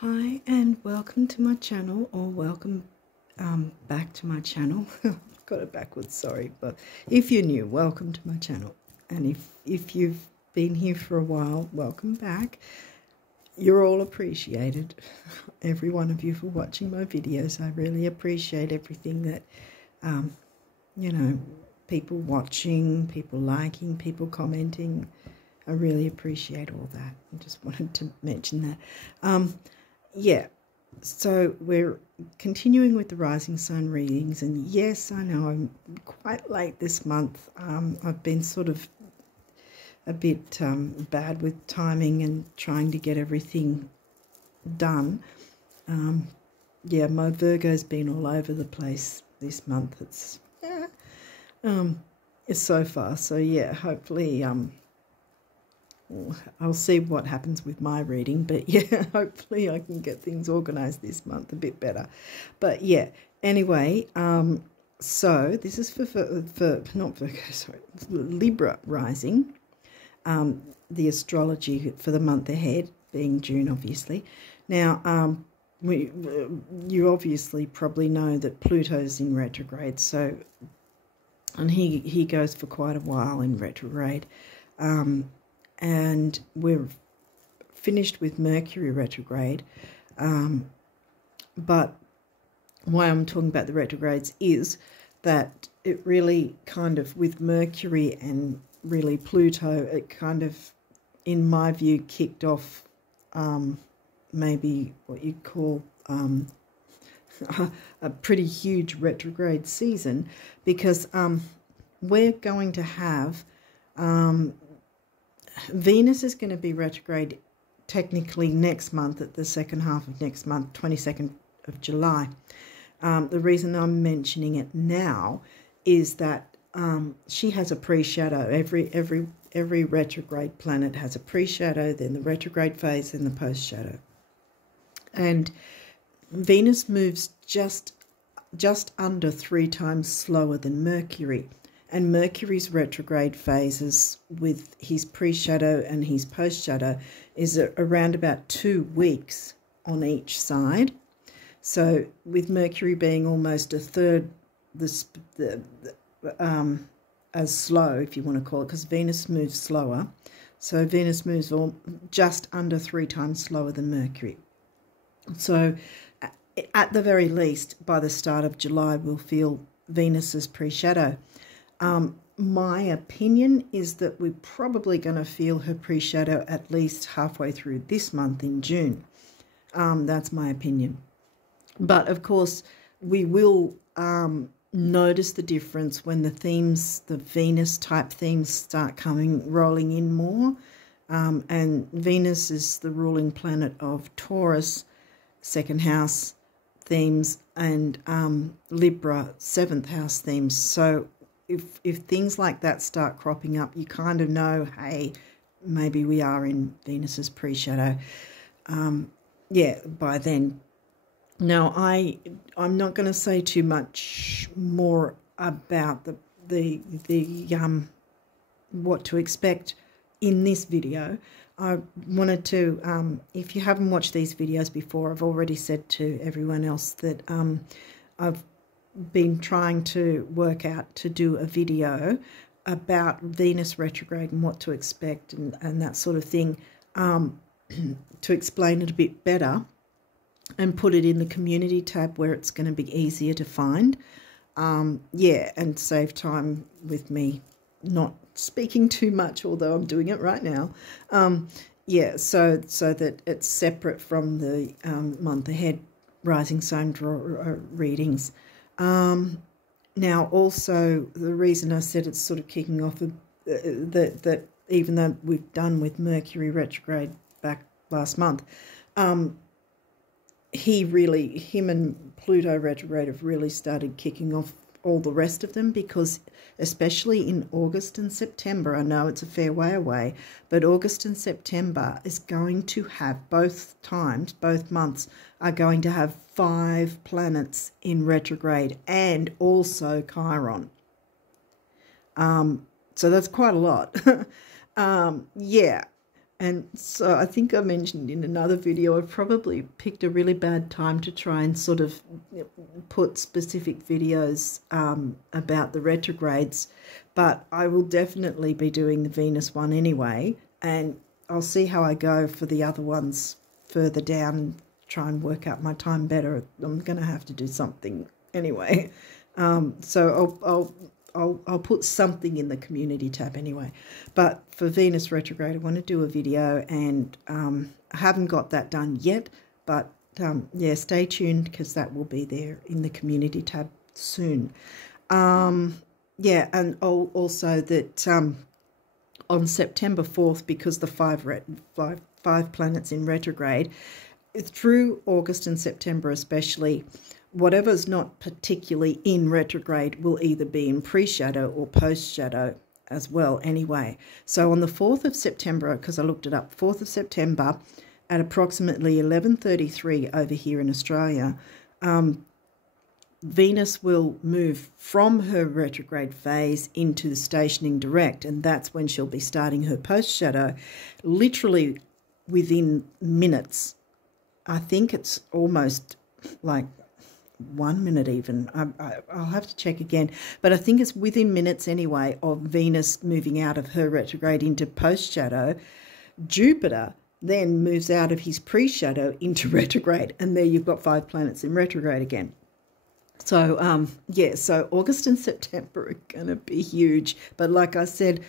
Hi and welcome to my channel, or welcome back to my channel. Got it backwards, sorry, but if you're new, welcome to my channel, and if you've been here for a while, welcome back. You're all appreciated, every one of you, for watching my videos. I really appreciate everything that you know, people watching, people liking, people commenting. I really appreciate all that. I just wanted to mention that. Yeah, so we're continuing with the rising sun readings, and yes, I know I'm quite late this month. I've been sort of a bit bad with timing and trying to get everything done. Yeah, my Virgo's been all over the place this month. It's so far. So yeah, hopefully I'll see what happens with my reading, but yeah, hopefully I can get things organised this month a bit better. But yeah, anyway, so this is for not Virgo, sorry, Libra rising, the astrology for the month ahead, being June, obviously. Now, you obviously probably know that Pluto's in retrograde, so, and he goes for quite a while in retrograde. And we're finished with Mercury retrograde. But why I'm talking about the retrogrades is that it really kind of, with Mercury and really Pluto, it kind of, in my view, kicked off maybe what you'd call a pretty huge retrograde season, because we're going to have... Venus is going to be retrograde technically next month, at the second half of next month, 22nd of July. The reason I'm mentioning it now is that she has a pre-shadow. Every retrograde planet has a pre-shadow, then the retrograde phase, then the post-shadow. And Venus moves just under 3 times slower than Mercury. And Mercury's retrograde phases with his pre-shadow and his post-shadow is around about 2 weeks on each side. So with Mercury being almost a third as slow, if you want to call it, because Venus moves slower. So Venus moves just under 3 times slower than Mercury. So at the very least, by the start of July, we'll feel Venus's pre-shadow. My opinion is that we're probably going to feel her pre-shadow at least halfway through this month in June. That's my opinion. But of course, we will notice the difference when the themes, the Venus type themes, start rolling in more. And Venus is the ruling planet of Taurus, second house themes, and Libra, 7th house themes. So if things like that start cropping up, you kind of know, hey, maybe we are in Venus's pre-shadow. Yeah, by then. Now, I'm not going to say too much more about the what to expect in this video. I wanted to, if you haven't watched these videos before, I've already said to everyone else that I've been trying to work out to do a video about Venus retrograde and what to expect and that sort of thing, to explain it a bit better and put it in the community tab where it's going to be easier to find. Yeah, and save time with me not speaking too much, although I'm doing it right now. Yeah, so that it's separate from the month ahead rising sign readings. Now, also, the reason I said it's sort of kicking off that even though we've done with Mercury retrograde back last month, him and Pluto retrograde have really started kicking off all the rest of them, because especially in August and September, I know it's a fair way away, but August and September is going to have, both months are going to have 5 planets in retrograde and also Chiron. So that's quite a lot. Yeah. And so I think I mentioned in another video, I've probably picked a really bad time to try and sort of put specific videos about the retrogrades, but I will definitely be doing the Venus one anyway, and I'll see how I go for the other ones further down and try and work out my time better. I'm going to have to do something anyway. So I'll put something in the community tab anyway. But for Venus retrograde, I want to do a video, and I haven't got that done yet. But yeah, stay tuned because that will be there in the community tab soon. Yeah, and also that on September 4th, because the five planets in retrograde, through August and September especially, whatever's not particularly in retrograde will either be in pre-shadow or post-shadow as well anyway. So on the 4th of September, because I looked it up, 4th of September at approximately 11:33 over here in Australia, Venus will move from her retrograde phase into the stationing direct, and that's when she'll be starting her post-shadow, literally within minutes. I think it's almost like 1 minute even. I'll have to check again. But I think it's within minutes anyway of Venus moving out of her retrograde into post-shadow. Jupiter then moves out of his pre-shadow into retrograde. And there you've got 5 planets in retrograde again. So, yeah, so August and September are going to be huge. But like I said,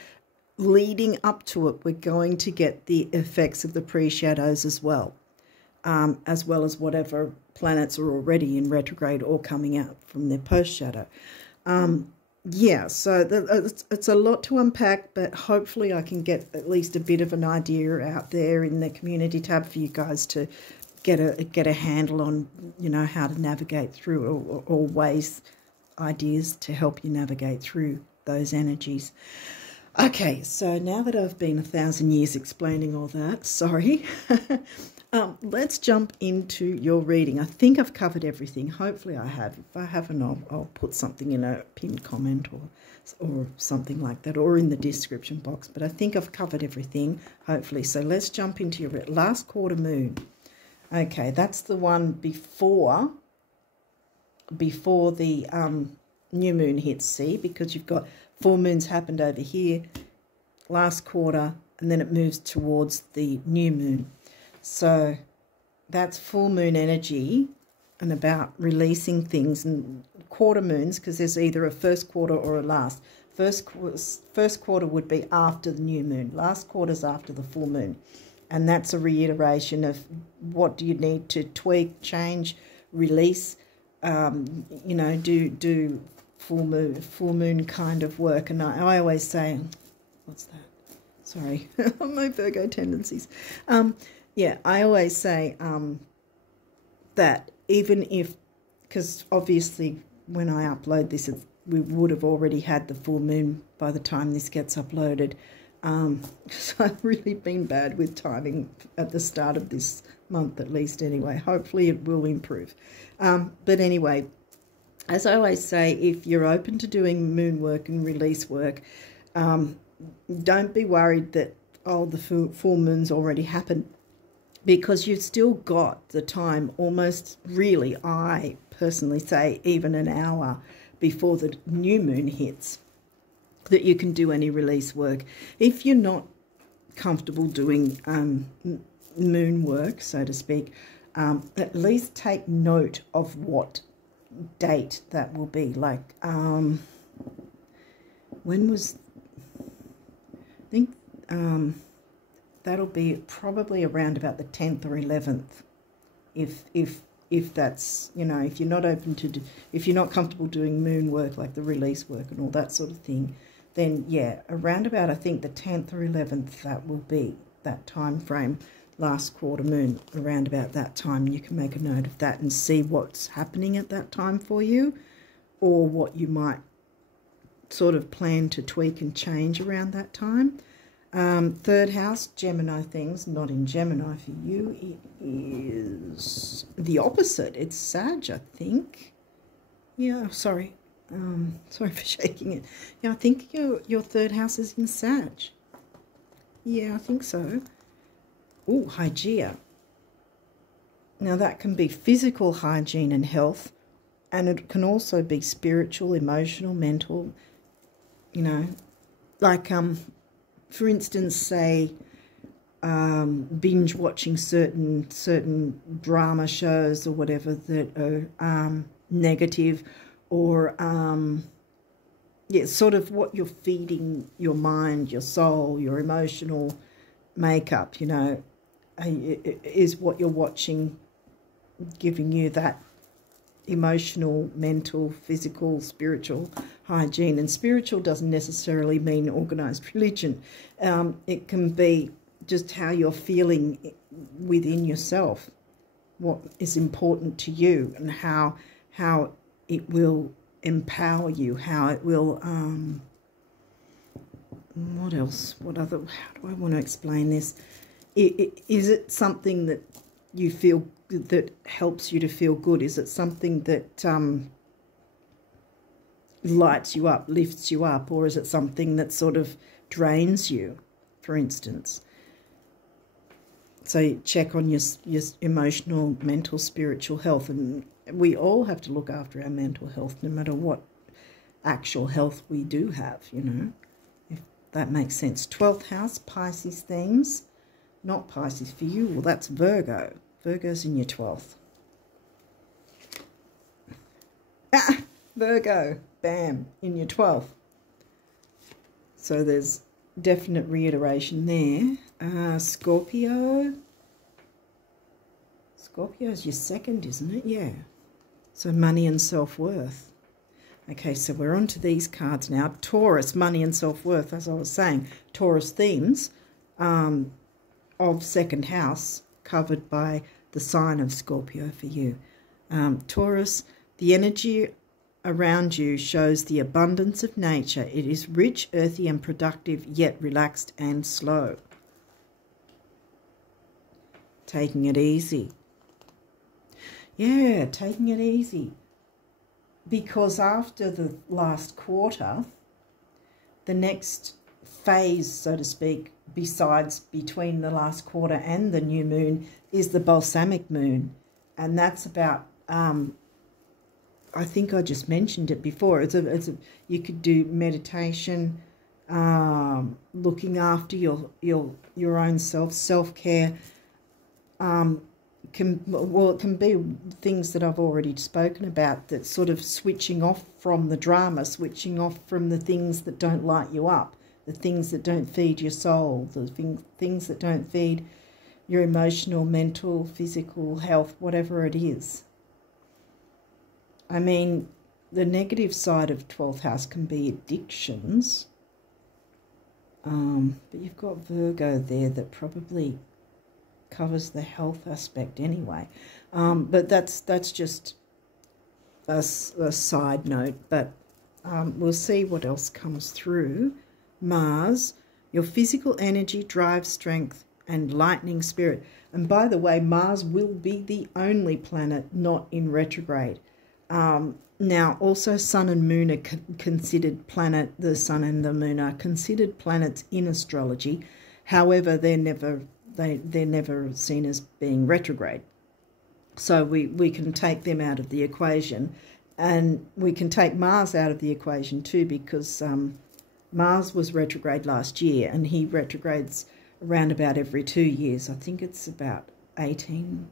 leading up to it, we're going to get the effects of the pre-shadows as well as whatever planets are already in retrograde or coming out from their post-shadow. Yeah, so it's a lot to unpack, but hopefully I can get at least a bit of an idea out there in the community tab for you guys to get a handle on, you know, how to navigate through, or ways, ideas to help you navigate through those energies. Okay, so now that I've been 1,000 years explaining all that, sorry, let's jump into your reading. I think I've covered everything. Hopefully I have. If I haven't, I'll put something in a pinned comment or something like that, or in the description box. But I think I've covered everything, hopefully. So let's jump into your last quarter moon. Okay, that's the one before the new moon hits, see, because you've got 4 moons happened over here, last quarter, and then it moves towards the new moon. So that's full moon energy and about releasing things, and quarter moons, because there's either a first quarter or a last. First quarter would be after the new moon. Last quarter's after the full moon. And that's a reiteration of what do you need to tweak, change, release, you know, do full moon kind of work. And I always say, what's that? Sorry, my Virgo tendencies. Yeah, I always say that even if, because obviously when I upload this, we would have already had the full moon by the time this gets uploaded. So I've really been bad with timing at the start of this month, at least anyway. Hopefully it will improve. But anyway, as I always say, if you're open to doing moon work and release work, don't be worried that, oh, the full moon's already happened, because you've still got the time, almost really, I personally say, even an hour before the new moon hits, that you can do any release work. If you're not comfortable doing moon work, so to speak, at least take note of what date that will be. Like, when was, I think that'll be probably around about the 10th or 11th, if that's, you know, if you're not open to if you're not comfortable doing moon work, like the release work and all that sort of thing, then yeah, around about, I think, the 10th or 11th, that will be that time frame, last quarter moon, around about that time. You can make a note of that and see what's happening at that time for you, or what you might sort of plan to tweak and change around that time. Third house, Gemini things, not in Gemini for you. It is the opposite. It's Sag, I think. Yeah, sorry. Sorry for shaking it. Yeah, I think your third house is in Sag. Yeah, I think so. Oh, hygiene. Now that can be physical hygiene and health, and it can also be spiritual, emotional, mental, you know, like, for instance, say, binge watching certain drama shows or whatever that are negative, or yeah, sort of what you're feeding your mind, your soul, your emotional makeup, you know, is what you're watching giving you that emotional, mental, physical, spiritual hygiene. And spiritual doesn't necessarily mean organised religion. It can be just how you're feeling within yourself, what is important to you, and how it will empower you, how it will, what else, how do I want to explain this? Is it something that you feel that helps you to feel good? Is it something that lights you up, lifts you up, or is it something that sort of drains you, for instance? So check on your emotional, mental, spiritual health. And we all have to look after our mental health, no matter what actual health we do have, you know, if that makes sense. 12th house, Pisces themes. Not Pisces for you. Well, that's Virgo. Virgo's in your 12th. Virgo, bam, in your 12th. So there's definite reiteration there. Scorpio. Scorpio's your 2nd, isn't it? Yeah. So money and self-worth. Okay, so we're on to these cards now. Taurus, money and self-worth, as I was saying. Taurus themes of 2nd house, covered by the sign of Scorpio for you. Taurus, the energy around you shows the abundance of nature. It is rich, earthy and productive, yet relaxed and slow. Taking it easy. Yeah, taking it easy. Because after the last quarter, the next phase, so to speak, besides between the last quarter and the new moon, is the balsamic moon. And that's about, I think I just mentioned it before. You could do meditation, looking after your own self-care. It can be things that I've already spoken about, that sort of switching off from the drama, switching off from the things that don't light you up, the things that don't feed your soul, the things that don't feed your emotional, mental, physical health, whatever it is. I mean, the negative side of 12th house can be addictions. But you've got Virgo there that probably covers the health aspect anyway. But that's just a side note. But we'll see what else comes through. Mars, your physical energy, drive, strength, and lightning spirit. And by the way, Mars will be the only planet not in retrograde. Now, also Sun and Moon are considered the Sun and the Moon are considered planets in astrology. However, they're never seen as being retrograde. So we can take them out of the equation, and we can take Mars out of the equation too, because Mars was retrograde last year, and he retrogrades around about every 2 years. I think it's about 18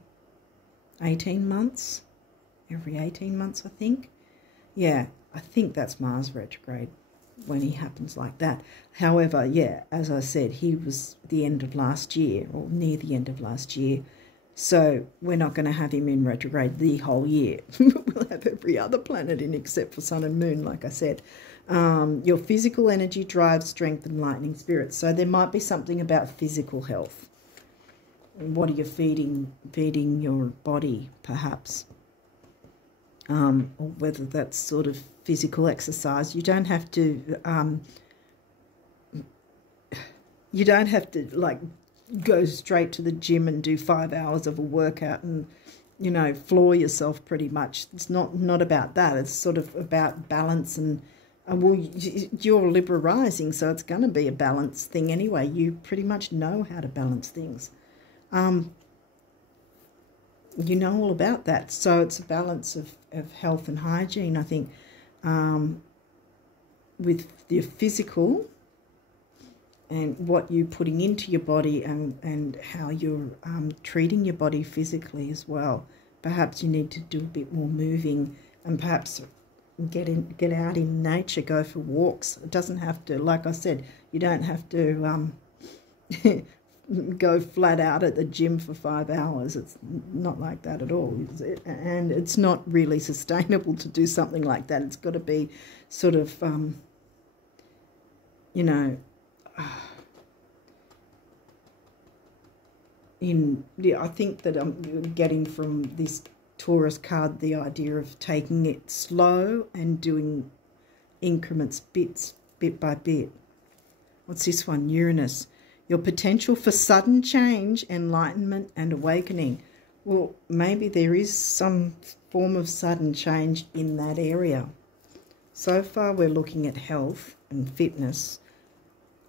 months. Every 18 months, I think. Yeah, I think that's Mars retrograde when he happens like that. However, yeah, as I said, he was the end of last year, or near the end of last year. So we're not going to have him in retrograde the whole year. We'll have every other planet in except for Sun and Moon, like I said. Your physical energy drives strength and lightning spirits. So there might be something about physical health. What are you feeding your body, perhaps? Or whether that's sort of physical exercise. You don't have to like go straight to the gym and do 5 hours of a workout and, you know, floor yourself pretty much. It's not about that. It's sort of about balance and well, you're Libra rising, so it's going to be a balance thing anyway. You pretty much know how to balance things. you know all about that. So it's a balance of health and hygiene, I think, with your physical and what you're putting into your body, and how you're treating your body physically as well. Perhaps you need to do a bit more moving, and perhaps get out in nature, go for walks. It doesn't have to, like I said, you don't have to go flat out at the gym for 5 hours. It's not like that at all. And it's not really sustainable to do something like that. It's got to be sort of, you know, I think that I'm getting from this Taurus card the idea of taking it slow and doing increments, bit by bit. What's this one? Uranus. Your potential for sudden change, enlightenment and awakening. Well, maybe there is some form of sudden change in that area. So far we're looking at health and fitness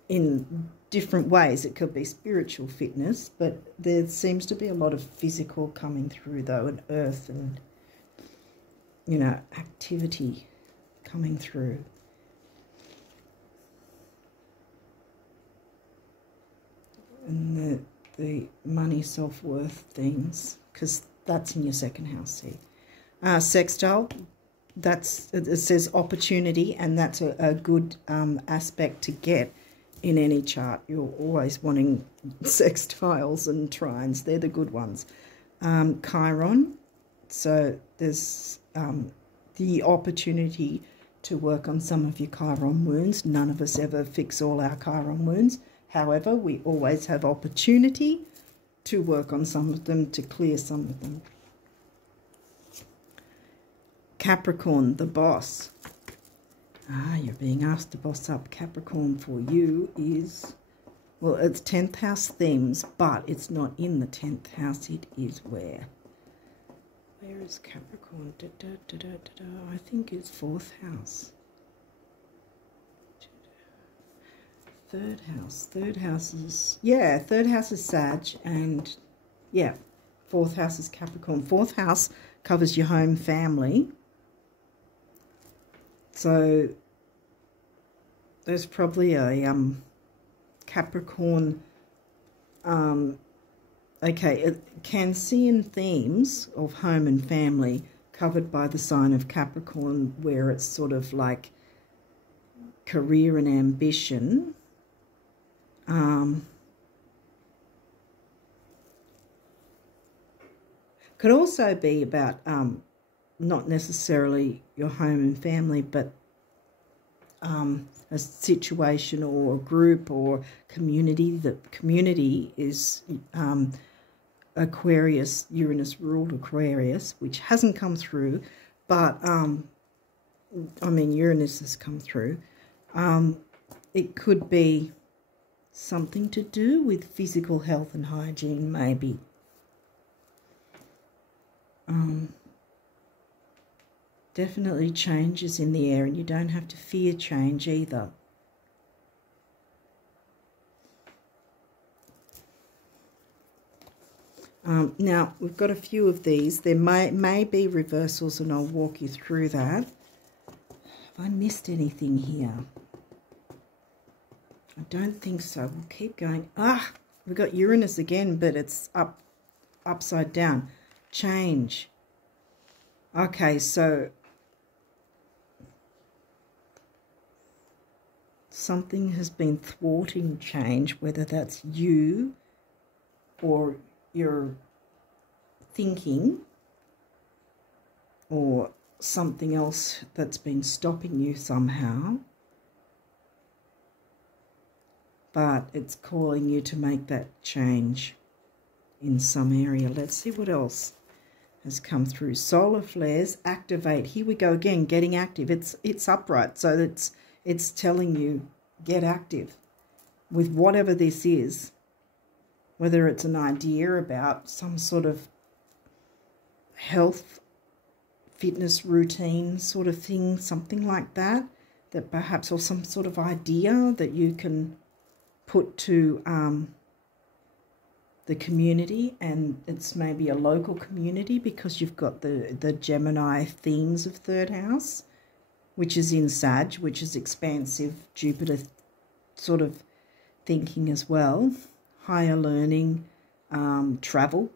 in different ways. It could be spiritual fitness, but there seems to be a lot of physical coming through though, and earth and, you know, activity coming through. And the money, self-worth things, because that's in your second house, see. Sextile, it says opportunity, and that's a good aspect to get in any chart. You're always wanting sextiles and trines. They're the good ones. Chiron, so there's the opportunity to work on some of your Chiron wounds. None of us ever fix all our Chiron wounds. However, we always have opportunity to work on some of them, to clear some of them. Capricorn, the boss. You're being asked to boss up. Capricorn for you is, well, it's 10th house themes, but it's not in the 10th house. It is where? Where is Capricorn? I think it's 4th house. Third house is, yeah, third house is Sag, and yeah, 4th house is Capricorn. 4th house covers your home, family. So there's probably a Capricorn, okay, Cancerian themes of home and family covered by the sign of Capricorn, where it's sort of like career and ambition. Could also be about not necessarily your home and family, but a situation or a group or community. The community is Aquarius, Uranus ruled Aquarius, which hasn't come through, but I mean Uranus has come through. It could be something to do with physical health and hygiene, maybe. Definitely changes in the air, and you don't have to fear change either. Now, we've got a few of these. There may be reversals, and I'll walk you through that. Have I missed anything here? I don't think so. We'll keep going. We've got Uranus again, but it's upside down. Change. Okay, so something has been thwarting change, whether that's you or your thinking or something else that's been stopping you somehow. But it's calling you to make that change in some area. Let's see what else has come through. Solar flares, activate. Here we go again, getting active. It's upright, so it's telling you get active with whatever this is, whether it's an idea about some sort of health, fitness routine sort of thing, something like that perhaps, or some sort of idea that you can put to the community, and it's maybe a local community because you've got the Gemini themes of third house, which is in Sag, which is expansive Jupiter sort of thinking as well, higher learning, travel,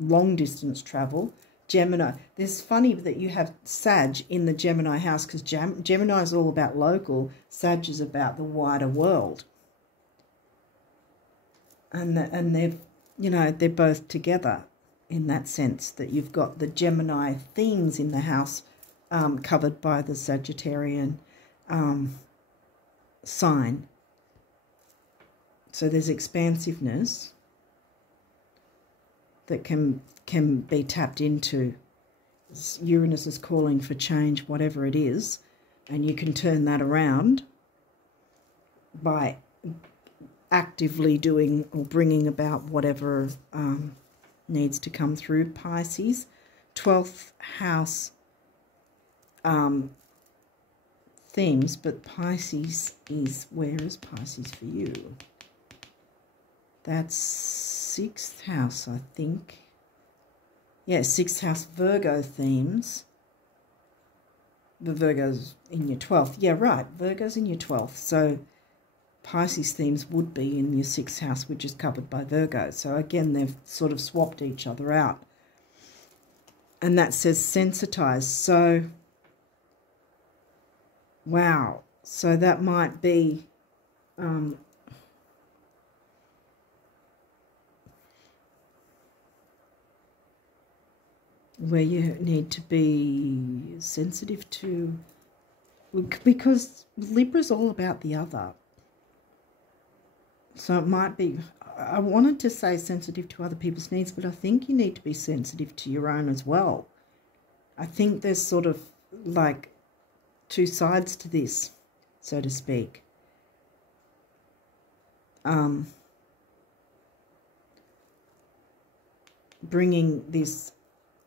long distance travel. Gemini, it's funny that you have Sag in the Gemini house because Gemini is all about local, Sag is about the wider world. And they're, you know, they're both together in that sense, that you've got the Gemini themes in the house covered by the Sagittarian sign. So there's expansiveness that can be tapped into. Uranus is calling for change, whatever it is, and you can turn that around by actively doing or bringing about whatever needs to come through. Pisces, 12th house themes, but Pisces is, where is Pisces for you? That's 6th house, I think. Yeah, 6th house Virgo themes. The Virgo's in your 12th. Yeah, right, Virgo's in your 12th. So Pisces themes would be in your 6th house, which is covered by Virgo. So again, they've sort of swapped each other out. And that says sensitized. So, wow. So that might be where you need to be sensitive to, because Libra's all about the other. So it might be, I wanted to say sensitive to other people's needs, but I think you need to be sensitive to your own as well. I think there's sort of like two sides to this, so to speak. Bringing this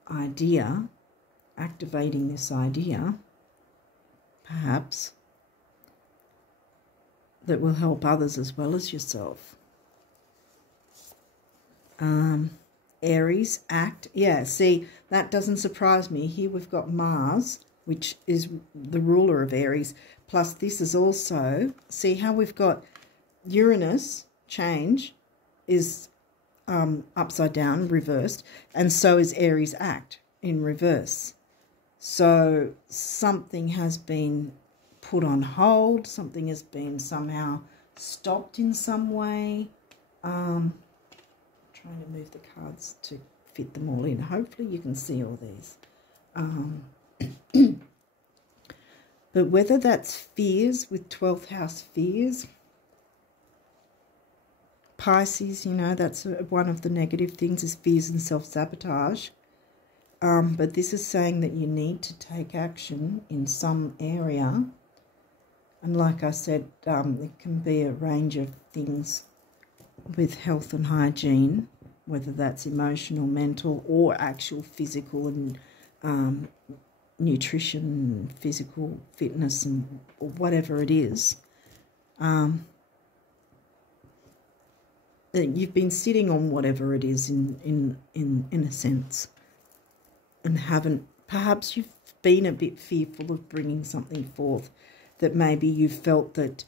idea, activating this idea, perhaps, that will help others as well as yourself. Aries, act. Yeah, see, that doesn't surprise me. Here we've got Mars, which is the ruler of Aries, plus this is also, see how we've got Uranus, change, is upside down, reversed, and so is Aries, act, in reverse. So something has been put on hold, something has been somehow stopped in some way. Trying to move the cards to fit them all in. Hopefully you can see all these. But whether that's fears with 12th house fears, Pisces, you know, that's one of the negative things is fears and self-sabotage. But this is saying that you need to take action in some area. And like I said, it can be a range of things with health and hygiene, whether that's emotional, mental, or actual physical and nutrition, physical fitness, and or whatever it is. You've been sitting on whatever it is in a sense, and haven't, perhaps you've been a bit fearful of bringing something forth, that maybe you felt that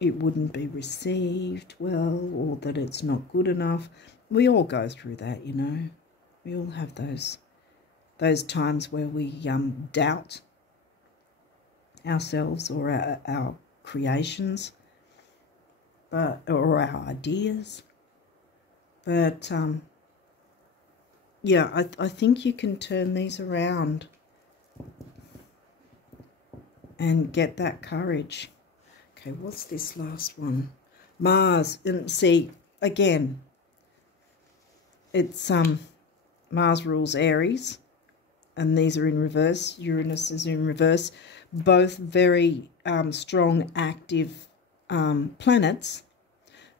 it wouldn't be received well, or that it's not good enough. We all go through that, you know. We all have those times where we doubt ourselves or our creations, or our ideas. But yeah, I think you can turn these around and get that courage. Okay, what's this last one? Mars. And see, again, it's Mars rules Aries, and these are in reverse. Uranus is in reverse. Both very strong, active planets.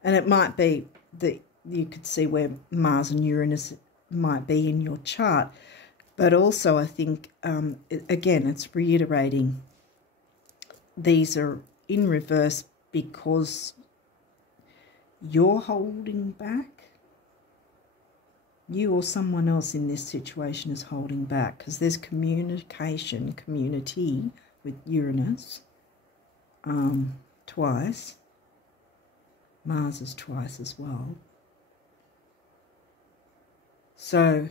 And it might be that you could see where Mars and Uranus might be in your chart. But also I think, again, it's reiterating these are in reverse because you're holding back. You or someone else in this situation is holding back because there's communication, community with Uranus twice. Mars is twice as well. So,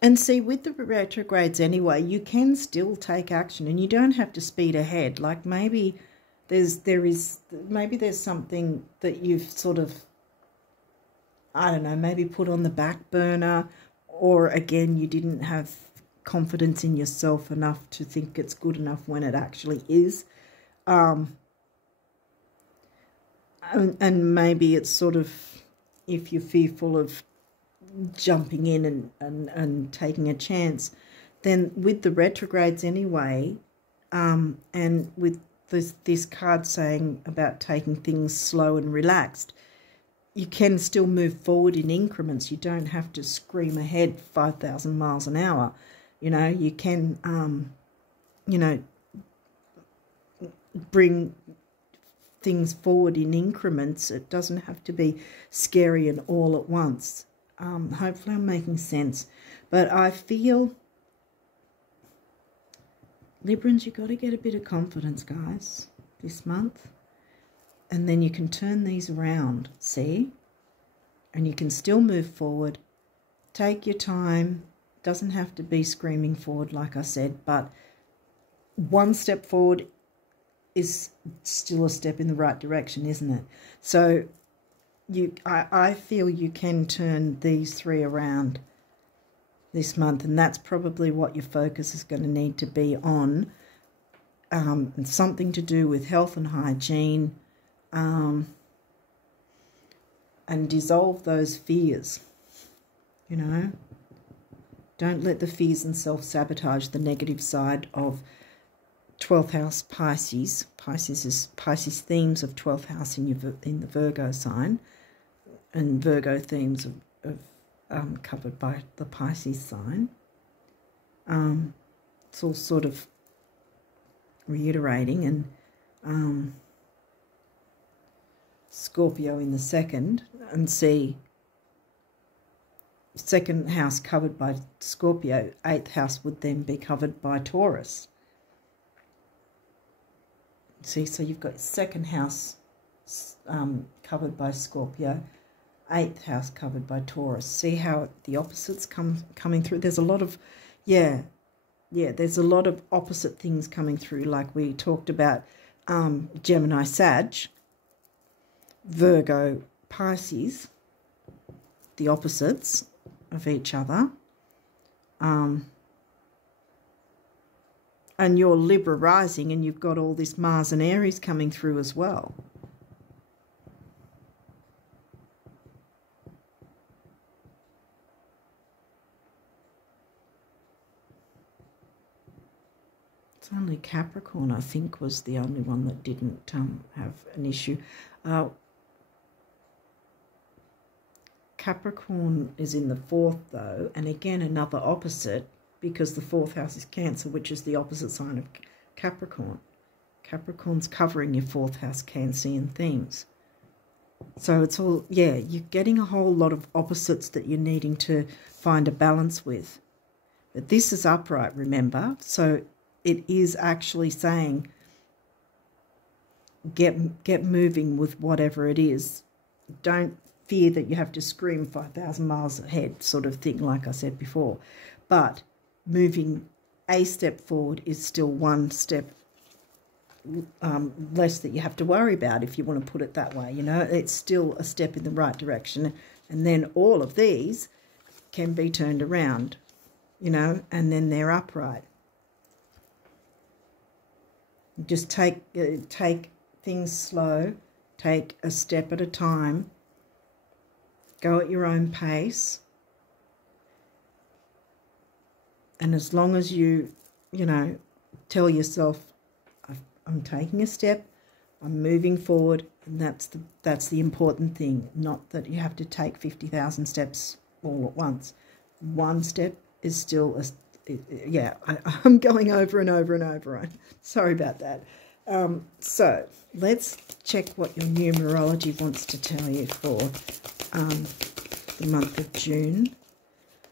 and see, with the retrogrades anyway, you can still take action and you don't have to speed ahead. Like maybe there's something that you've sort of, I don't know, maybe put on the back burner, or again, you didn't have confidence in yourself enough to think it's good enough when it actually is. And maybe it's sort of, if you're fearful of jumping in and taking a chance, then with the retrogrades anyway, and with this card saying about taking things slow and relaxed, you can still move forward in increments. You don't have to scream ahead 5,000 miles an hour. You know, you can, you know, bring things forward in increments. It doesn't have to be scary and all at once. Hopefully I'm making sense. But I feel, Librans, you've got to get a bit of confidence, guys, this month. And then you can turn these around, see? And you can still move forward. Take your time. Doesn't have to be screaming forward, like I said, but one step forward is still a step in the right direction, isn't it? So I feel you can turn these three around this month, and that's probably what your focus is going to need to be on. Something to do with health and hygiene, and dissolve those fears, you know. Don't let the fears and self-sabotage the negative side of 12th house Pisces. Pisces themes of 12th house in the Virgo sign, and Virgo themes of covered by the Pisces sign. It's all sort of reiterating, and Scorpio in the second, and see second house covered by Scorpio, 8th house would then be covered by Taurus. See, so you've got second house covered by Scorpio, 8th house covered by Taurus. See how the opposites coming through? There's a lot of, there's a lot of opposite things coming through, like we talked about Gemini, Sag, Virgo, Pisces, the opposites of each other. And you're Libra rising, and you've got all this Mars and Aries coming through as well. It's only Capricorn, I think, was the only one that didn't have an issue. Capricorn is in the 4th, though, and again another opposite, because the 4th house is Cancer, which is the opposite sign of Capricorn. Capricorn's covering your 4th house Cancerian themes. So it's all, you're getting a whole lot of opposites that you're needing to find a balance with. But this is upright, remember, so it is actually saying get moving with whatever it is. Don't fear that you have to scream 5,000 miles ahead, sort of thing, like I said before. But moving a step forward is still one step less that you have to worry about, if you want to put it that way. You know, it's still a step in the right direction, and then all of these can be turned around, you know, and then they're upright. Just take things slow, take a step at a time, go at your own pace. And as long as you know, tell yourself, I'm taking a step, I'm moving forward, and that's the important thing. Not that you have to take 50,000 steps all at once. One step is still I'm going over and over and over. Sorry about that. So let's check what your numerology wants to tell you for the month of June.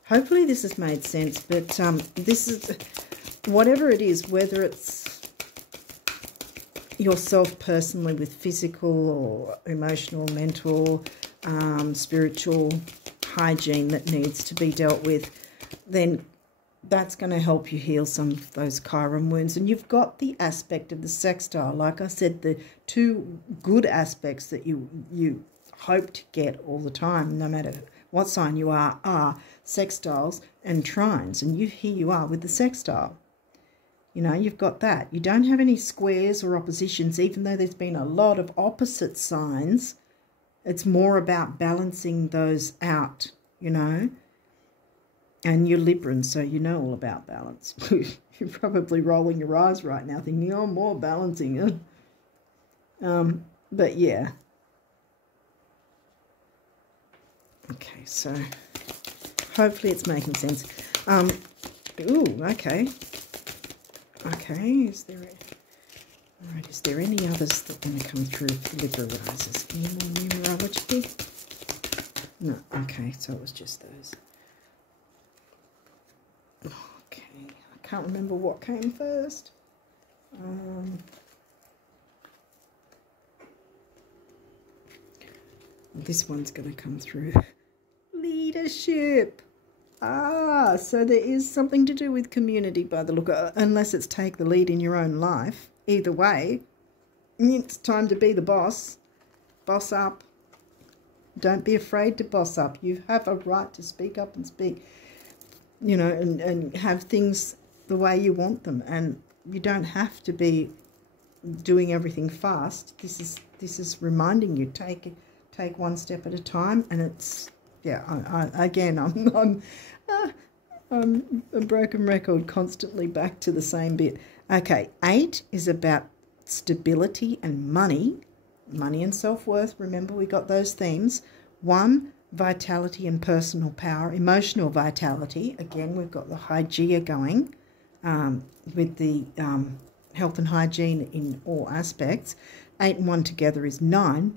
Hopefully this has made sense, but this is, whatever it is, whether it's yourself personally with physical or emotional, mental, spiritual hygiene that needs to be dealt with, then that's going to help you heal some of those chiron wounds. And you've got the aspect of the sextile. Like I said, the two good aspects that you hope to get all the time, no matter what sign you are sextiles and trines. And here you are with the sextile. You know, you've got that. You don't have any squares or oppositions, even though there's been a lot of opposite signs. It's more about balancing those out, you know. And you're Libran, so you know all about balance. You're probably rolling your eyes right now thinking, oh, more balancing it. But yeah. Okay, so hopefully it's making sense. Ooh, okay. Okay, is there any others that are going to come through for Libra risers? Any more numerology? No, okay, so it was just those. Okay, I can't remember what came first. This one's going to come through. Leadership. So there is something to do with community by the look of, unless it's take the lead in your own life. Either way, it's time to be the boss. Boss up. Don't be afraid to boss up. You have a right to speak up and speak, you know, and have things the way you want them. And you don't have to be doing everything fast. This is reminding you, take one step at a time. And it's, yeah, I'm a broken record, constantly back to the same bit. Okay, 8 is about stability and money and self-worth. Remember, we got those themes. 1, vitality and personal power, emotional vitality. Again, we've got the Hygeia going with the health and hygiene in all aspects. 8 and 1 together is 9.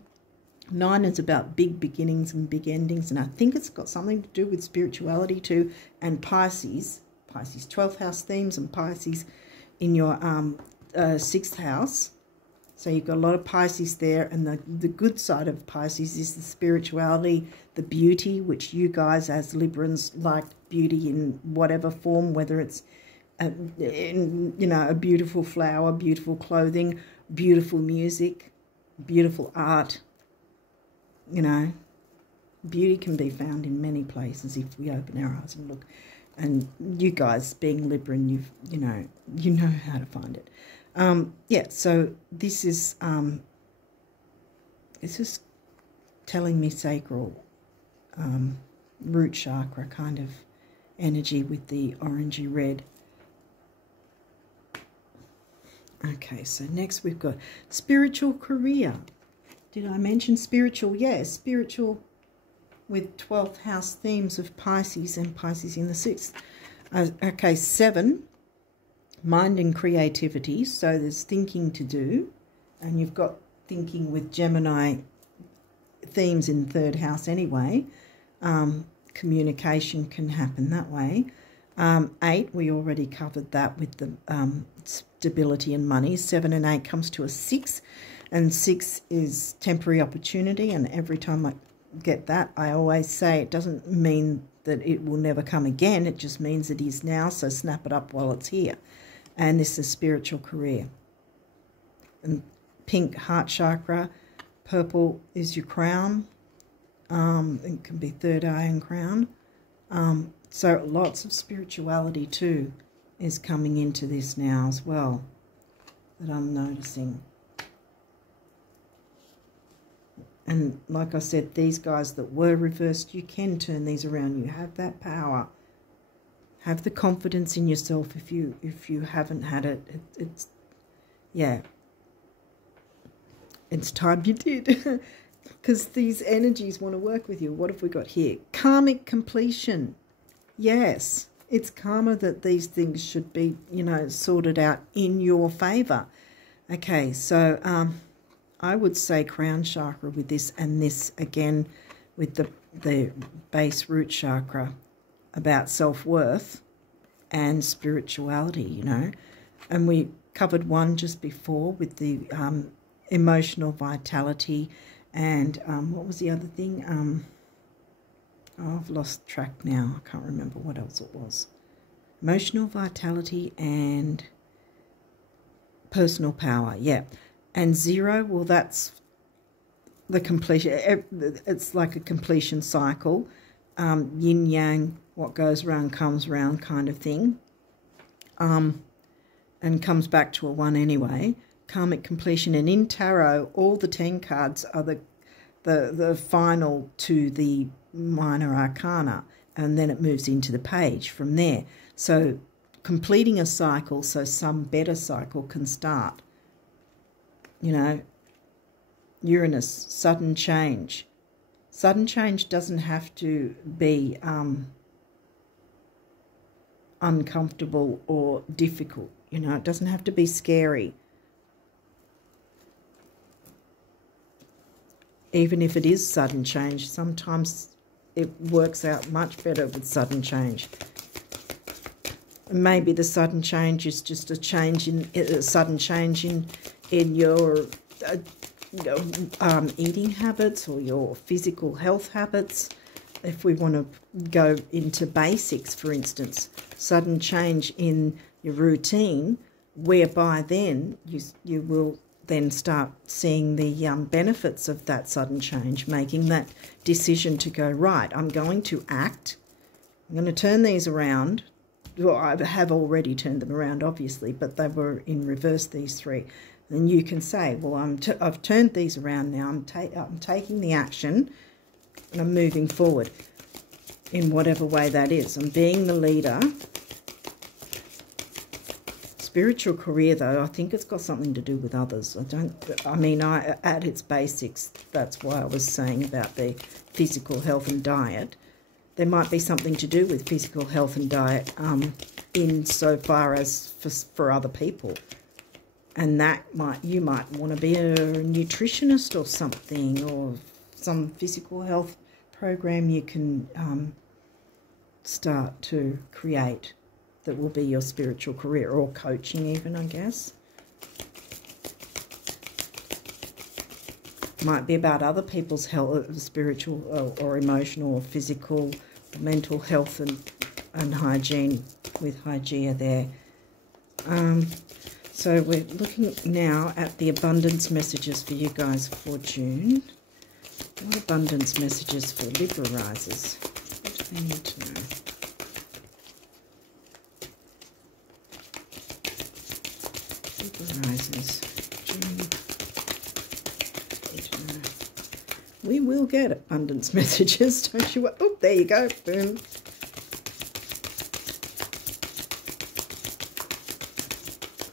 9 is about big beginnings and big endings, and I think it's got something to do with spirituality too, and Pisces, 12th house themes, and Pisces in your 6th house. So you've got a lot of Pisces there, and the good side of Pisces is the spirituality, the beauty, which you guys as Librans like beauty in whatever form, whether it's a beautiful flower, beautiful clothing, beautiful music, beautiful art. You know, beauty can be found in many places if we open our eyes and look. And you guys, being Libran, you know how to find it. Yeah, so this is telling me sacral, root chakra kind of energy with the orangey red. Okay, so next we've got spiritual career. Did I mention spiritual? Yes, spiritual with 12th house themes of Pisces and Pisces in the 6th. Okay, 7, mind and creativity. So there's thinking to do. And you've got thinking with Gemini themes in 3rd house anyway. Communication can happen that way. 8, we already covered that with the stability and money. 7 and 8 comes to a 6. And 6 is temporary opportunity, and every time I get that, I always say it doesn't mean that it will never come again. It just means it is now, so snap it up while it's here. And this is spiritual career. And pink, heart chakra. Purple is your crown. It can be 3rd eye and crown. So lots of spirituality too is coming into this now as well that I'm noticing. And like I said, these guys that were reversed, you can turn these around. You have that power. Have the confidence in yourself if you haven't had it. It's yeah. It's time you did. Because these energies want to work with you. What have we got here? Karmic completion. Yes. It's karma that these things should be, sorted out in your favour. Okay, so I would say crown chakra with this, and this again with the base root chakra about self-worth and spirituality, you know. And we covered one just before with the emotional vitality and what was the other thing? Oh, I've lost track now. I can't remember what else it was. Emotional vitality and personal power, yeah. And 0, well, that's the completion. It's like a completion cycle. Yin yang, what goes around comes around kind of thing. And comes back to a 1 anyway. Karmic completion. And in tarot, all the 10 cards are the final to the minor arcana, and then it moves into the page from there. So completing a cycle so some better cycle can start. You know, Uranus, sudden change. Sudden change doesn't have to be uncomfortable or difficult. You know, it doesn't have to be scary. Even if it is sudden change, sometimes it works out much better with sudden change. Maybe the sudden change is just a change in a sudden change in your eating habits or your physical health habits. If we want to go into basics, for instance, sudden change in your routine, whereby then you will then start seeing the benefits of that sudden change, making that decision to go, right, I'm going to act, I'm going to turn these around. Well, I have already turned them around, obviously, but they were in reverse, these 3. And you can say, well, I've turned these around now, I'm taking the action, and I'm moving forward in whatever way that is. I'm being the leader. Spiritual career, though, I think it's got something to do with others. At its basics, that's why I was saying about the physical health and diet. There might be something to do with physical health and diet insofar as for other people. And you might want to be a nutritionist or something, or some physical health program you can start to create that will be your spiritual career, or coaching even, I guess. Might be about other people's health, spiritual or emotional or physical, mental health and hygiene, with Hygeia there. So we're looking now at the abundance messages for you guys for June. What abundance messages for Libra risers? What do they need to know? Libra risers, June. We will get abundance messages, don't you? Oh, there you go. Boom.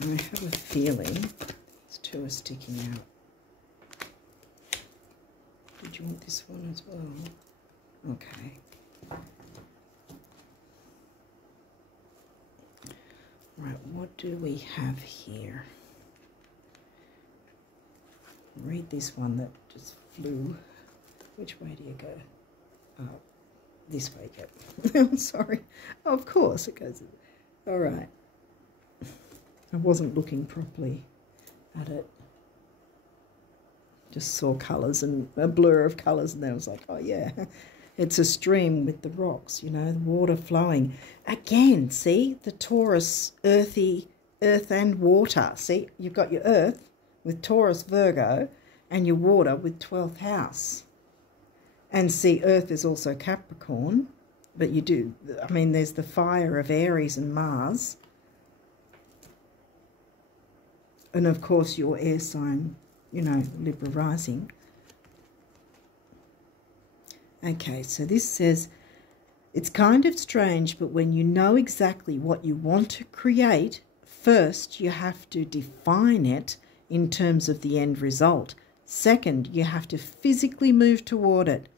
I have a feeling these 2 are sticking out. Did you want this one as well? Okay. Right, what do we have here? Read this one that just flew. Which way do you go? Oh, this way, yep. I'm sorry. Of course it goes. All right. I wasn't looking properly at it. Just saw colours and a blur of colours, and then I was like, oh yeah, it's a stream with the rocks, you know, the water flowing. Again, see, the Taurus, earthy, earth and water. See, you've got your earth with Taurus, Virgo, and your water with 12th house. And see, earth is also Capricorn, but you do, I mean, there's the fire of Aries and Mars. And, of course, your air sign, you know, Libra rising. Okay, so this says, it's kind of strange, but when you know exactly what you want to create, first you have to define it in terms of the end result. Second, you have to physically move toward it.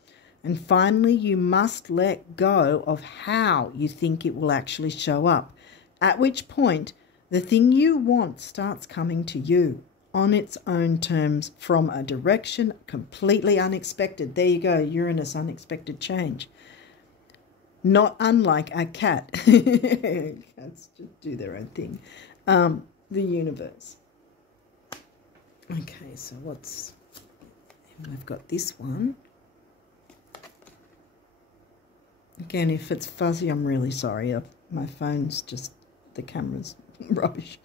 And finally, you must let go of how you think it will actually show up, at which point the thing you want starts coming to you. on its own terms from a direction completely unexpected. There you go, Uranus, unexpected change. Not unlike a cat. Cats just do their own thing. The universe. Okay, so I've got this one. Again, if it's fuzzy, I'm really sorry. My phone's just, the camera's rubbish,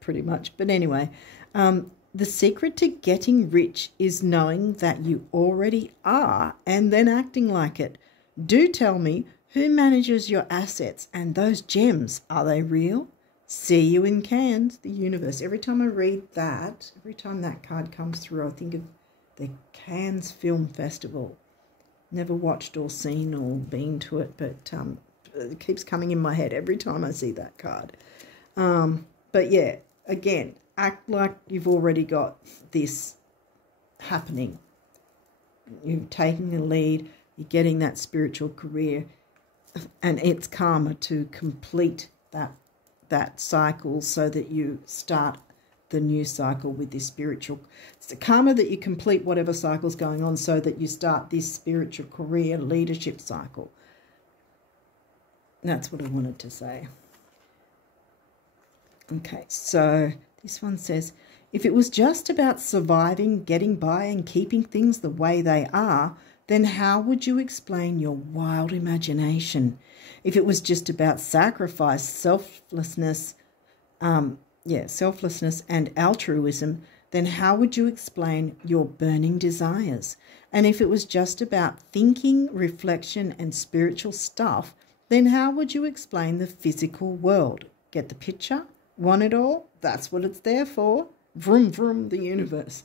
pretty much. But anyway, the secret to getting rich is knowing that you already are and then acting like it. Do tell me, who manages your assets and those gems? Are they real? See you in Cannes, the universe. Every time I read that, every time that card comes through, I think of the Cannes Film Festival. Never watched or seen or been to it, but it keeps coming in my head every time I see that card. But yeah, again, act like you've already got this happening. You're taking the lead, you're getting that spiritual career, and it's karma to complete that cycle so that you start the new cycle with this spiritual. It's the karma that you complete whatever cycle's going on so that you start this spiritual career leadership cycle. That's what I wanted to say. Okay, so this one says, if it was just about surviving, getting by and keeping things the way they are, then how would you explain your wild imagination? If it was just about sacrifice, selflessness and altruism, then how would you explain your burning desires? And if it was just about thinking, reflection and spiritual stuff, then how would you explain the physical world? Get the picture? Want it all? That's what it's there for. Vroom, vroom, the universe.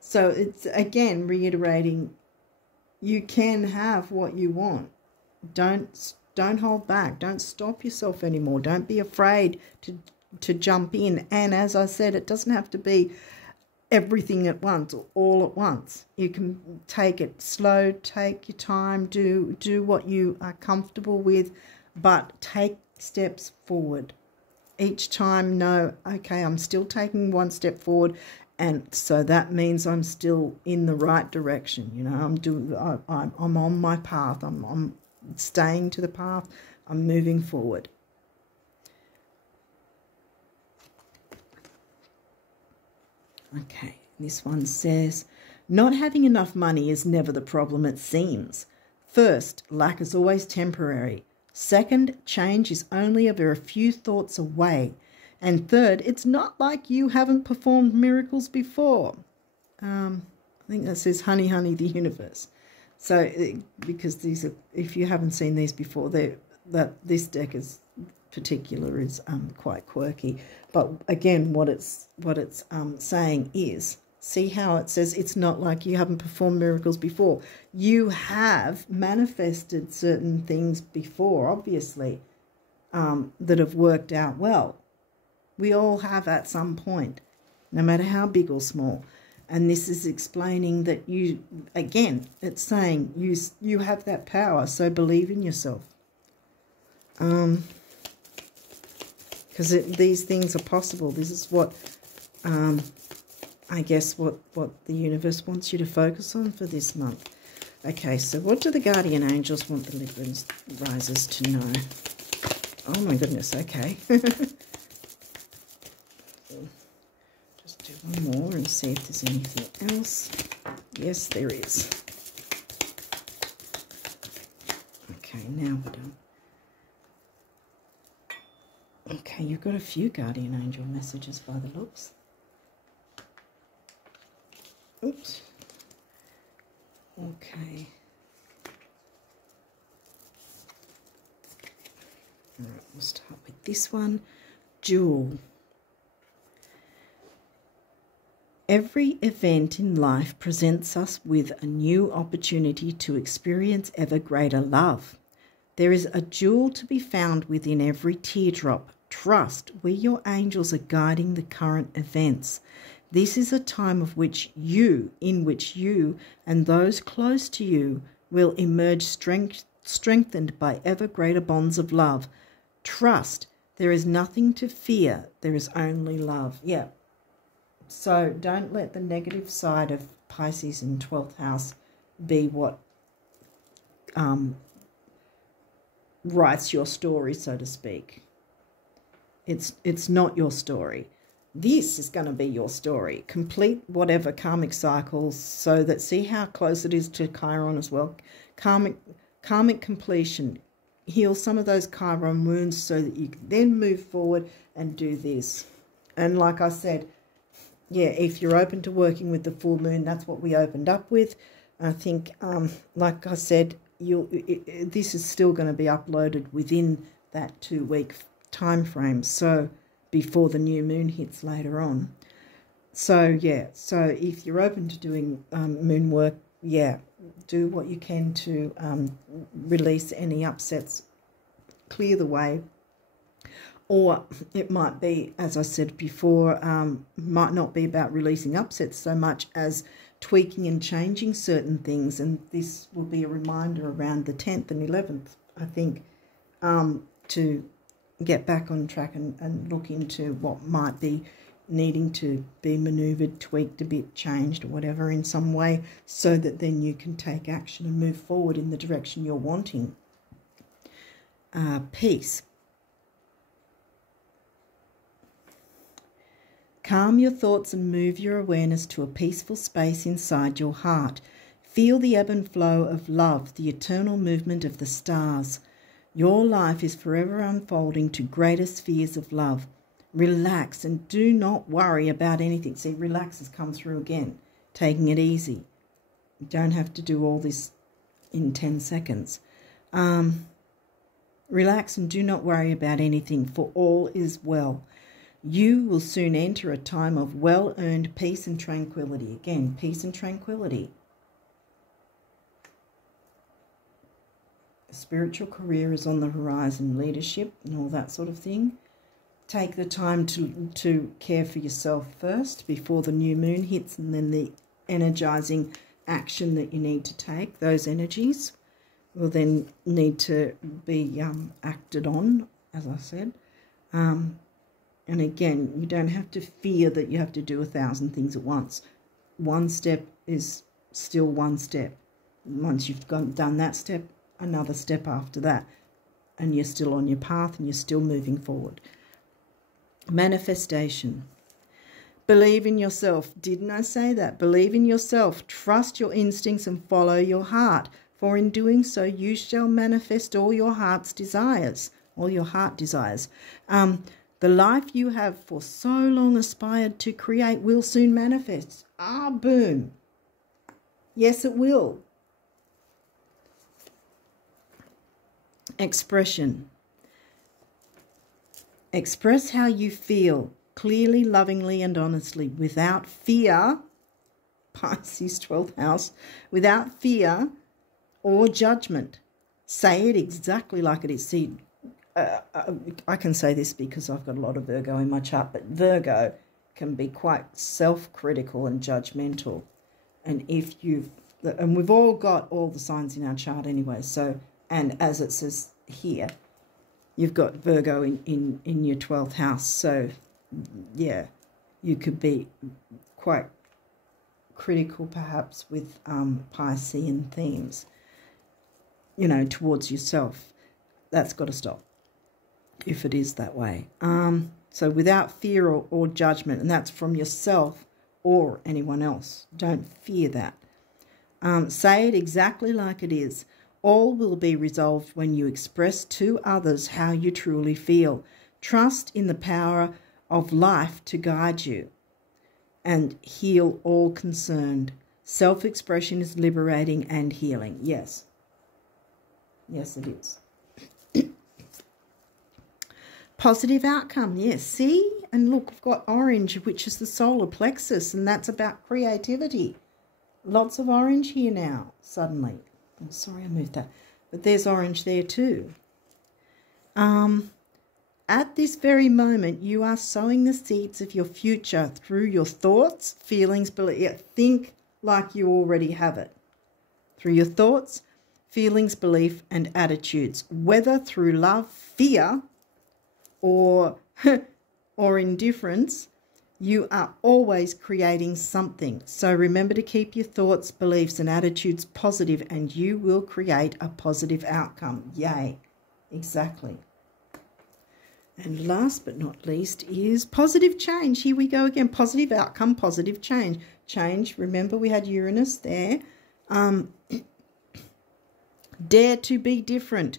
So it's, again, reiterating, you can have what you want. Don't hold back. Don't stop yourself anymore. Don't be afraid to jump in. And as I said, it doesn't have to be everything at once or all at once. You can take it slow, take your time, do what you are comfortable with, but take steps forward. Each time know, okay, I'm still taking one step forward, and so that means I'm still in the right direction. You know, I'm on my path. I'm staying to the path. I'm moving forward. Okay, this one says, not having enough money is never the problem it seems. First, lack is always temporary. Second, change is only a very few thoughts away. And third, it's not like you haven't performed miracles before. I think that says, honey, honey, the universe. So, because these are, if you haven't seen these before, this deck is particular is quite quirky. But again, what it's saying is, see how it says it's not like you haven't performed miracles before. You have manifested certain things before, obviously, that have worked out well. We all have at some point, no matter how big or small. And this is explaining that you, again, it's saying you have that power, so believe in yourself. Because these things are possible. This is what, I guess, what the universe wants you to focus on for this month. Okay, so what do the guardian angels want the Libra risers to know? Oh my goodness, okay. Just do one more and see if there's anything else. Yes, there is. Okay, now we're done. Okay, you've got a few guardian angel messages by the looks. Oops. Okay. All right, we'll start with this one. Jewel. Every event in life presents us with a new opportunity to experience ever greater love. There is a jewel to be found within every teardrop. Trust where your angels are guiding the current events. This is a time in which you and those close to you will emerge strengthened by ever greater bonds of love. Trust. There is nothing to fear. There is only love. Yeah. So don't let the negative side of Pisces in 12th house be what writes your story, so to speak. It's not your story. This is going to be your story. Complete whatever karmic cycles, so that, see how close it is to Chiron as well. Karmic completion. Heal some of those Chiron wounds so that you can then move forward and do this. And like I said, yeah, if you're open to working with the full moon, that's what we opened up with. I think, like I said, this is still going to be uploaded within that 2-week time frame, so before the new moon hits later on. So, yeah, so if you're open to doing moon work, yeah, do what you can to release any upsets, clear the way. Or it might be, as I said before, might not be about releasing upsets so much as tweaking and changing certain things. And this will be a reminder around the 10th and 11th, I think, to get back on track and look into what might be needing to be manoeuvred, tweaked a bit, changed or whatever in some way, so that then you can take action and move forward in the direction you're wanting. Peace. Calm your thoughts and move your awareness to a peaceful space inside your heart. Feel the ebb and flow of love, the eternal movement of the stars. Your life is forever unfolding to greater spheres of love. Relax and do not worry about anything. See, relax has come through again. Taking it easy. You don't have to do all this in 10 seconds. Relax and do not worry about anything, for all is well. You will soon enter a time of well-earned peace and tranquility. Again, peace and tranquility. A spiritual career is on the horizon, leadership and all that sort of thing. Take the time to care for yourself first before the new moon hits, and then the energizing action that you need to take. Those energies will then need to be acted on, as I said. And again, you don't have to fear that you have to do 1,000 things at once. One step is still one step. Once you've done that step, another step after that. And you're still on your path and you're still moving forward. Manifestation. Believe in yourself. Didn't I say that? Believe in yourself. Trust your instincts and follow your heart. For in doing so, you shall manifest all your heart's desires. All your heart desires. The life you have for so long aspired to create will soon manifest. Boom. Yes, it will. Expression. Express how you feel, clearly, lovingly, and honestly, without fear. Pisces 12th house. Without fear or judgment. Say it exactly like it is. See, I can say this because I've got a lot of Virgo in my chart, but Virgo can be quite self-critical and judgmental. And and we've all got all the signs in our chart anyway, so, and as it says here, you've got Virgo in your 12th house, so yeah, you could be quite critical perhaps with Piscean themes, towards yourself. That's got to stop if it is that way. So without fear or judgment, and that's from yourself or anyone else. Don't fear that. Say it exactly like it is. All will be resolved when you express to others how you truly feel. Trust in the power of life to guide you and heal all concerned. Self-expression is liberating and healing. Yes. Yes, it is. Positive outcome, yes. See? And look, I've got orange, which is the solar plexus, and that's about creativity. Lots of orange here now, suddenly. I'm sorry I moved that. But there's orange there too. At this very moment, you are sowing the seeds of your future through your thoughts, feelings, beliefs. Think like you already have it. Through your thoughts, feelings, belief, and attitudes. Whether through love, fear, or indifference, You are always creating something. So remember to keep your thoughts, beliefs, and attitudes positive, and you will create a positive outcome. Yay. Exactly. And last but not least is positive change. Here we go again. Positive outcome, positive change. Change, remember we had Uranus there. Dare to be different.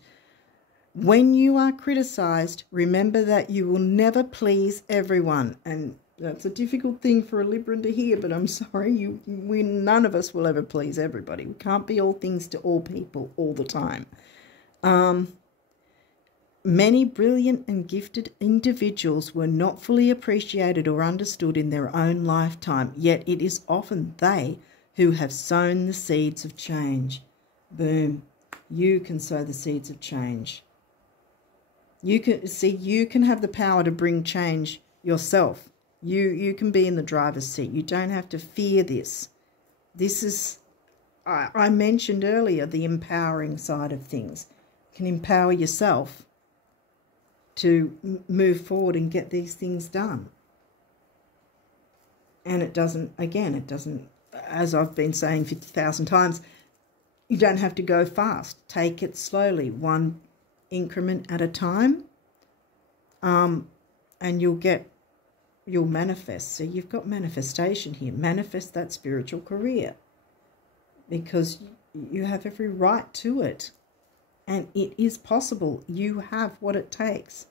When you are criticized, remember that you will never please everyone. And that's a difficult thing for a Libran to hear, but I'm sorry, none of us will ever please everybody. We can't be all things to all people all the time. Many brilliant and gifted individuals were not fully appreciated or understood in their own lifetime, yet it is often they who have sown the seeds of change. Boom. You can sow the seeds of change. You can have the power to bring change yourself. You can be in the driver's seat. You don't have to fear this. This is, I mentioned earlier, the empowering side of things. You can empower yourself to move forward and get these things done. And it doesn't, as I've been saying 50,000 times, you don't have to go fast. Take it slowly, one increment at a time, and you'll manifest. So you've got manifestation here. Manifest that spiritual career, because you have every right to it, and it is possible. You have what it takes.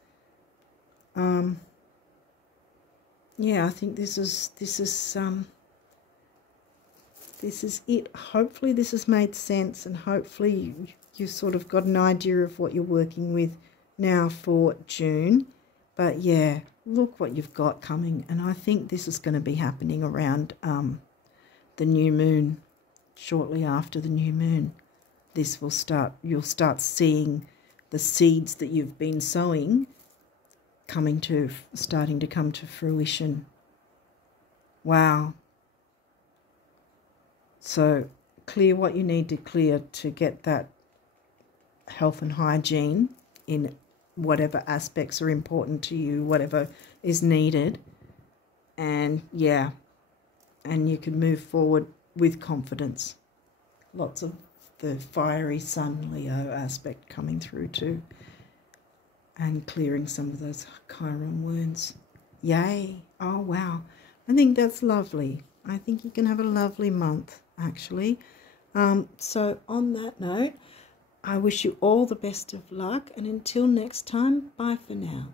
Yeah, I think this is it. Hopefully this has made sense, and hopefully you sort of got an idea of what you're working with now for June. But yeah, look what you've got coming, and I think this is going to be happening around the new moon. Shortly after the new moon, this will start. You'll start seeing the seeds that you've been sowing starting to come to fruition. Wow. So clear what you need to clear to get that health and hygiene in whatever aspects are important to you, whatever is needed. And yeah, and you can move forward with confidence. Lots of the fiery Sun Leo aspect coming through too, and clearing some of those Chiron wounds. Yay. Oh wow, I think that's lovely. I think you can have a lovely month actually. So on that note, I wish you all the best of luck, and until next time, bye for now.